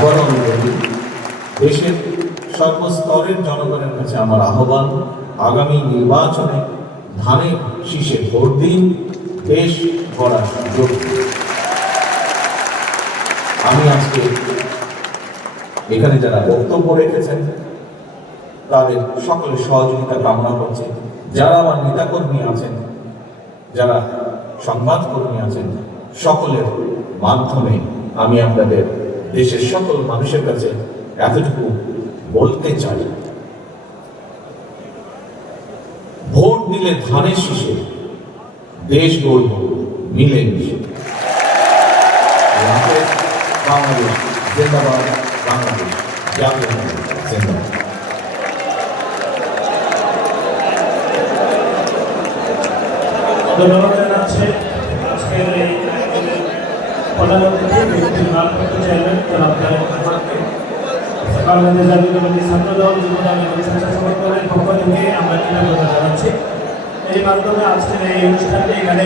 আবারও আমি বলি, দেশের সর্বস্তরের জনগণের কাছে আমার আহ্বান, আগামী নির্বাচনে ধানের শীষে ভোট দিন, দেশ গড়ার সুযোগ আমি আজকে এখানে যারা বক্তব্য রেখেছেন, তাদের সকলের সহযোগিতা কামনা করছে। যারা আমার নেতাকর্মী আছেন, যারা সংবাদকর্মী আছেন, সকলের মাধ্যমে আমি আপনাদের দেশের সকল মানুষের কাছে এতটুকু বলতে চাই। ভোট দিলে ধানের শীষে, দেশ গড়ব মিলে মিশে। বাংলাদেশ বাংলাদেশ, জাতীয় আজকের এই প্রধান বাংলাদেশ দলের পক্ষ থেকে আমরা কৃতজ্ঞতা জানাচ্ছি। এই মাধ্যমে আজকের এই অনুষ্ঠানটি এখানে